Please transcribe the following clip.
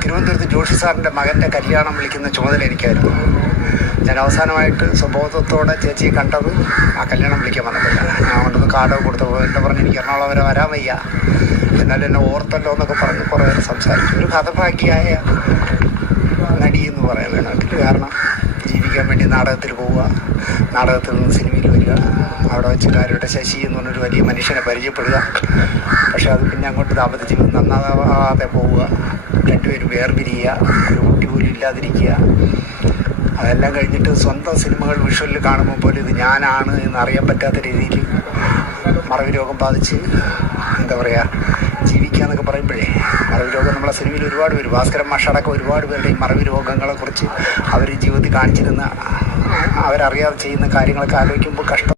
തിരുവനന്തപുരത്ത് ജോഷി സാറിൻ്റെ മകൻ്റെ കല്യാണം വിളിക്കുന്ന ചുമതല എനിക്കായിരുന്നു. ഞാൻ അവസാനമായിട്ട് സ്വബോധത്തോടെ ചേച്ചിയെ കണ്ടത് ആ കല്യാണം വിളിക്കാൻ വന്നതല്ല. ഞാൻ കൊണ്ടൊന്ന് കാർഡൊക്കെ കൊടുത്തു. എന്താ പറഞ്ഞ് എനിക്ക് എറണാകുളം വരെ വരാൻ വയ്യ, എന്നാലും എന്നെ ഓർത്തല്ലോ എന്നൊക്കെ പറഞ്ഞ് കുറേ സംസാരിച്ചു. ഒരു ഹതഭാഗ്യയായ നടി എന്ന് പറയാൻ വേണ്ടിയിട്ട്. കാരണം ജീവിക്കാൻ വേണ്ടി നാടകത്തിൽ പോവുക, നാടകത്തിൽ നിന്ന് സിനിമയിൽ വരിക, അവിടെ വെച്ച് കാര്യമായിട്ട് ശശി എന്ന് പറഞ്ഞൊരു വലിയ മനുഷ്യനെ പരിചയപ്പെടുക. പക്ഷെ അത് പിന്നെ അങ്ങോട്ട് ദാമ്പത്യ ജീവിതം നന്നാവാതെ പോവുക, രണ്ടുപേരും വേർപിരിയുക, ഒരു കുട്ടി പോലും ഇല്ലാതിരിക്കുക. അതെല്ലാം കഴിഞ്ഞിട്ട് സ്വന്തം സിനിമകൾ വിഷ്വലിൽ കാണുമ്പോൾ പോലും ഇത് ഞാനാണ് എന്നറിയാൻ പറ്റാത്ത രീതിയിൽ മറവി രോഗം ബാധിച്ച് എന്താ പറയുക ജീവിക്കാന്നൊക്കെ പറയുമ്പോഴേ, മറവി രോഗം നമ്മളെ സിനിമയിൽ ഒരുപാട് പേര്, ഭാസ്കരൻ മാഷടക്കം ഒരുപാട് പേരുടെ ഈ മറവി രോഗങ്ങളെക്കുറിച്ച് അവർ ജീവിതത്തിൽ കാണിച്ചിരുന്ന അവരറിയാതെ ചെയ്യുന്ന കാര്യങ്ങളൊക്കെ ആലോചിക്കുമ്പോൾ കഷ്ടം